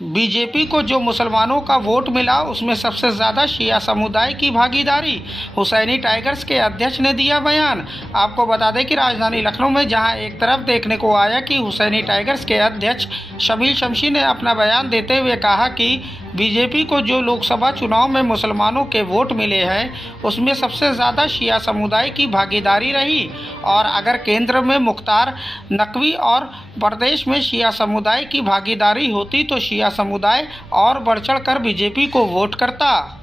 BJP को जो मुसलमानों का वोट मिला उसमें सबसे ज़्यादा शिया समुदाय की भागीदारी। हुसैनी टाइगर्स के अध्यक्ष ने दिया बयान। आपको बता दें कि राजधानी लखनऊ में जहां एक तरफ देखने को आया कि हुसैनी टाइगर्स के अध्यक्ष शमील शमशी ने अपना बयान देते हुए कहा कि बीजेपी को जो लोकसभा चुनाव में मुसलमानों के वोट मिले हैं उसमें सबसे ज़्यादा शिया समुदाय की भागीदारी रही, और अगर केंद्र में मुख्तार नकवी और प्रदेश में शिया समुदाय की भागीदारी होती तो शिया समुदाय और बढ़ चढ़ कर बीजेपी को वोट करता।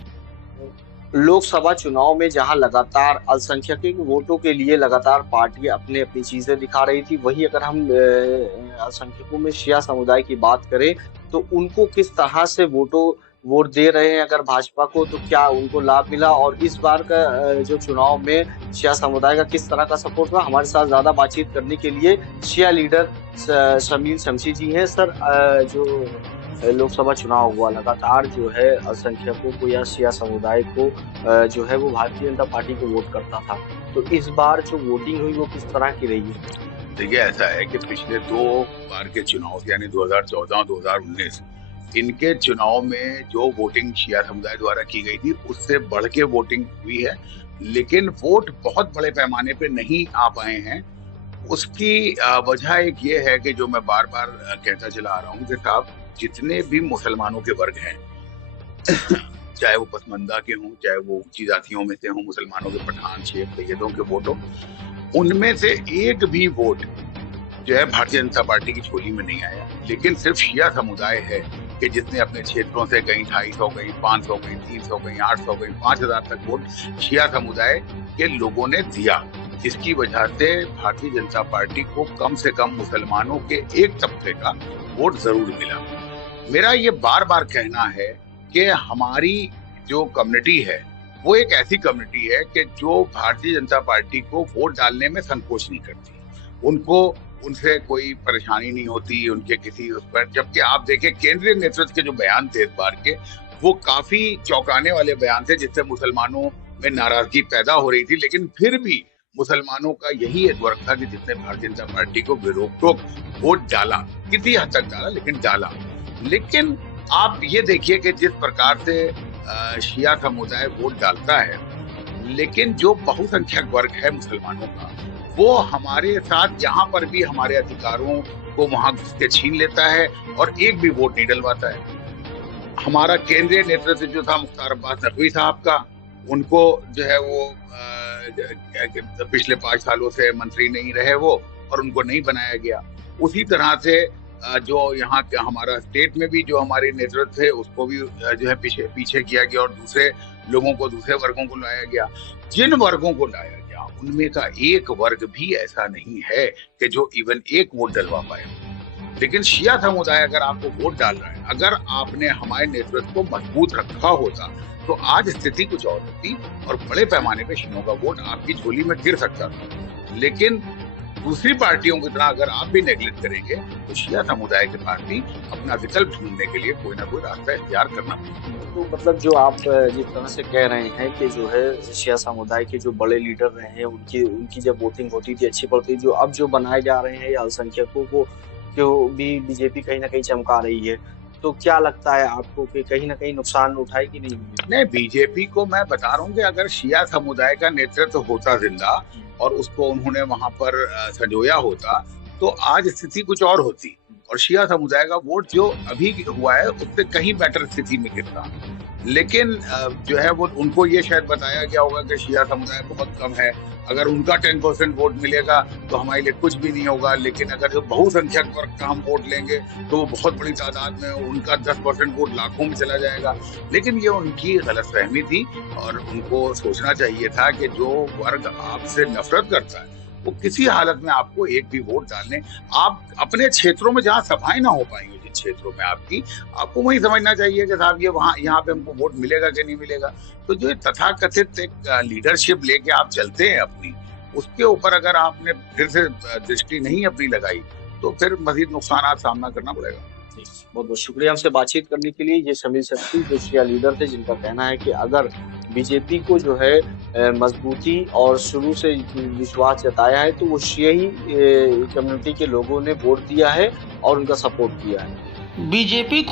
लोकसभा चुनाव में जहां लगातार अल्पसंख्यक वोटों के लिए लगातार पार्टियां अपनी अपनी चीजें दिखा रही थी, वही अगर हम अल्पसंख्यकों में शिया समुदाय की बात करें तो उनको किस तरह से वोट दे रहे हैं अगर भाजपा को, तो क्या उनको लाभ मिला और इस बार का जो चुनाव में शिया समुदाय का किस तरह का सपोर्ट हुआ। हमारे साथ ज्यादा बातचीत करने के लिए शिया लीडर शमील शमशी जी हैं। सर, जो लोकसभा चुनाव हुआ, लगातार जो है अल्पसंख्यकों को या शिया समुदाय को जो है वो भारतीय जनता पार्टी को वोट करता था, तो इस बार जो वोटिंग हुई वो किस तरह की रही है? देखिए, ऐसा है कि पिछले 2 बार के चुनाव यानी 2014 और 2019 इनके चुनाव में जो वोटिंग शिया समुदाय द्वारा की गई थी उससे बढ़ के वोटिंग हुई है, लेकिन वोट बहुत बड़े पैमाने पे नहीं आ पाए हैं। उसकी वजह एक ये है कि जो मैं बार बार कहता चला आ रहा हूँ कि साहब, जितने भी मुसलमानों के वर्ग हैं चाहे वो पसमंदा के हों, चाहे वो ऊंची जातियों में से हों, मुसलमानों के पठान, शेख, सैयदों के वोट हों, उनमें से एक भी वोट जो है भारतीय जनता पार्टी की झोली में नहीं आया। लेकिन सिर्फ शिया समुदाय है कि जिसने अपने क्षेत्रों से कहीं 250, कहीं 500, कहीं 300, कहीं 800, कहीं 5000 तक वोट शिया समुदाय के लोगों ने दिया, जिसकी वजह से भारतीय जनता पार्टी को कम से कम मुसलमानों के एक तबके का वोट जरूर मिला। मेरा ये बार बार कहना है कि हमारी जो कम्युनिटी है वो एक ऐसी कम्युनिटी है कि जो भारतीय जनता पार्टी को वोट डालने में संकोच नहीं करती। उनको उनसे कोई परेशानी नहीं होती उनके किसी उस पर। जबकि आप देखें, केंद्रीय नेतृत्व के जो बयान थे इस बार के, वो काफी चौंकाने वाले बयान थे, जिससे मुसलमानों में नाराजगी पैदा हो रही थी। लेकिन फिर भी मुसलमानों का यही एक वर्ग था कि जिसने भारतीय जनता पार्टी को बेरोक-टोक वोट डाला, किसी हद तक डाला, लेकिन डाला। लेकिन आप ये देखिए कि जिस प्रकार से शिया समुदाय वोट डालता है, लेकिन जो बहुसंख्यक वर्ग है मुसलमानों का, वो हमारे साथ यहाँ पर भी हमारे अधिकारों को वहां घुस के छीन लेता है और एक भी वोट नहीं डलवाता है। हमारा केंद्रीय नेतृत्व जो था मुख्तार अब्बास नकवी साहब का, उनको जो है वो पिछले 5 सालों से मंत्री नहीं रहे वो, और उनको नहीं बनाया गया। उसी तरह से जो यहाँ हमारा स्टेट में भी जो हमारे नेतृत्व थे उसको भी जो है पीछे किया गया और दूसरे लोगों को, दूसरे वर्गों को लाया गया। जिन वर्गों को लाया गया उनमें का एक वर्ग भी ऐसा नहीं है कि जो इवन एक वोट डलवा पाए। लेकिन शिया समुदाय अगर आपको वोट डाल रहा है, अगर आपने हमारे नेतृत्व को मजबूत रखा होता तो आज स्थिति कुछ और होती और बड़े पैमाने पे शियों का वोट आपकी झोली में गिर सकता था। लेकिन दूसरी पार्टियों की तरह अगर आप भी नेगलेक्ट करेंगे तो शिया समुदाय के पास भी अपना विकल्प ढूंढने के लिए कोई ना कोई रास्ता इख्तियार करना पड़ेगा। तो मतलब जो आप जिस तरह से कह रहे हैं कि जो है शिया समुदाय के जो बड़े लीडर रहे हैं उनकी जब वोटिंग होती थी अच्छी पड़ती, जो अब जो बनाए जा रहे हैं या अल्पसंख्यकों को जो भी बीजेपी कहीं ना कहीं चमका रही है, तो क्या लगता है आपको कि कहीं ना कहीं नुकसान उठाएगी नहीं? नहीं, बीजेपी को मैं बता रहा हूँ कि अगर शिया समुदाय का नेतृत्व होता जिंदा और उसको उन्होंने वहां पर संजोया होता तो आज स्थिति कुछ और होती और शिया समुदाय का वोट जो अभी हुआ है उससे कहीं बेटर स्थिति में गिरता। लेकिन जो है वो उनको ये शायद बताया गया होगा कि शिया समुदाय बहुत कम है, अगर उनका 10% वोट मिलेगा तो हमारे लिए कुछ भी नहीं होगा। लेकिन अगर जो बहुसंख्यक वर्ग का हम वोट लेंगे तो वो बहुत बड़ी तादाद में, उनका 10% वोट लाखों में चला जाएगा। लेकिन ये उनकी गलतफहमी थी और उनको सोचना चाहिए था कि जो वर्ग आपसे नफरत करता है वो किसी हालत में आपको एक भी वोट डालने, आप अपने क्षेत्रों में जहाँ सभाएं ना हो पाएंगी, जिन क्षेत्रों में आपको वही समझना चाहिए कि साहब ये यहाँ पे हमको वोट मिलेगा कि नहीं मिलेगा। तो जो तथाकथित एक लीडरशिप लेके आप चलते हैं अपनी, उसके ऊपर अगर आपने फिर से दृष्टि नहीं अपनी लगाई तो फिर मजीद नुकसान सामना करना पड़ेगा। बहुत बहुत शुक्रिया हमसे बातचीत करने के लिए। ये शमील शमशी जो शिया लीडर थे, जिनका कहना है कि अगर बीजेपी को जो है मजबूती और शुरू से विश्वास जताया है तो वो शियाई कम्युनिटी के लोगों ने वोट दिया है और उनका सपोर्ट किया है। बीजेपी